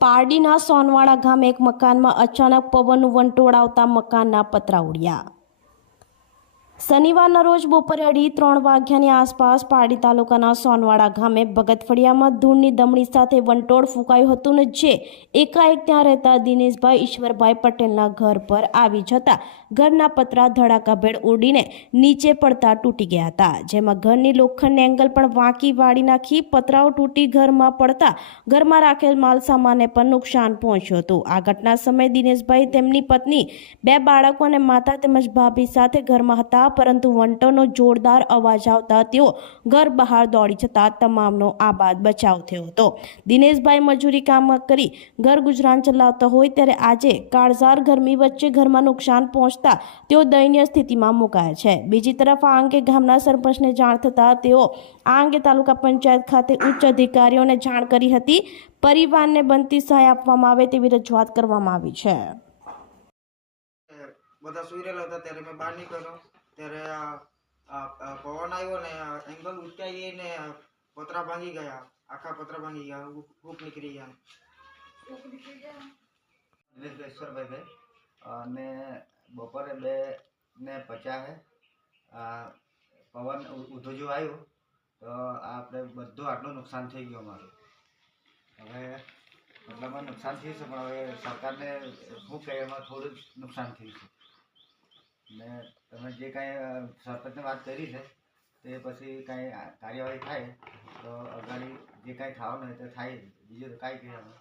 પારડીના સોનવાડા ગામે એક મકાનમાં અચાનક પવનનું વંટોળ આવતા મકાનના પતરા ઉડ્યા. શનિવારના રોજ બપોરે અઢી ત્રણ વાગ્યાની આસપાસ પારડી તાલુકાના સોનવાડા ગામે ભગતફળિયામાં ધૂળની દમણી સાથે વંટોળ ફૂંકાયું હતું ને જે એકાએક ત્યાં રહેતા દિનેશભાઈ ઈશ્વરભાઈ પટેલના ઘર પર આવી જતા ઘરના પતરા ધડાકાભેર ઉડીને નીચે પડતા તૂટી ગયા હતા. જેમાં ઘરની લોખંડની એંગલ પણ વાંકી વાળી નાખી પતરાઓ તૂટી ઘરમાં પડતા ઘરમાં રાખેલ માલ સામાનને પણ નુકસાન પહોંચ્યું હતું. આ ઘટના સમયે દિનેશભાઈ તેમની પત્ની, બે બાળકો અને માતા તેમજ ભાભી સાથે ઘરમાં હતા. પરંતુ વંટોનો જોરદાર અવાજ આવતા તેઓ ઘર બહાર દોડી જતા તમામનો આબાદ બચાવ થયો હતો. દિનેશભાઈ મજૂરી કામ કરી ઘર ગુજરાન ચલાવતા હોય ત્યારે આજે કાળઝાર ગરમી વચ્ચે ઘરમાં નુકસાન પહોંચતા તેઓ દયનીય સ્થિતિમાં મુકાયા છે. બીજી તરફ આ અંગે ગામના સરપંચને જાણ થતાં તેઓ આ અંગે તાલુકા પંચાયત ખાતે ઉચ્ચ અધિકારીઓને જાણ કરી હતી. પરિવારને બનતી સહાય આપવામાં આવે તેવી રજૂઆત કરવામાં આવી છે. બધા સુઈ રહેલા હતા ત્યારે મેં બહાર નીકળ્યો. ત્યારે પવન આવ્યો ને આ એંગલ ઉચકાઈ ને પતરા ભાંગી ગયા. આખા પતરા ભાંગી ગયા. હૂક નીકળી ગયા દિનેશભાઈ ભાઈ અને બપોરે બે ને પચાસે આ પવન ઉ- જો જેવું આવ્યું. તો આપણે બધું આટલું નુકસાન થઈ ગયું અમારું. હવે મતલબ નુકસાન થયું છે પણ હવે સરકારને શું કહે એમાં થોડું જ નુકસાન થયું છે. ને તમે જે કાંઈ સરપંચને વાત કરી છે, તે પછી કાંઈ કાર્યવાહી થાય, તો અગાડી જે કાંઈ થવાનું હોય તે થાય બીજું તો કાંઈ કહે અમે